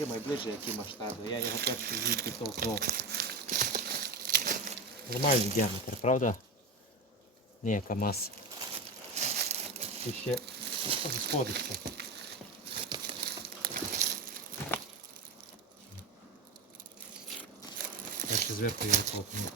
Тримай ближче, які масштаби. Я його перший звідти толкнув. Нормальний діаметр, правда? Ніяка маса. І ще сходиться. Перший зверху я толкнув.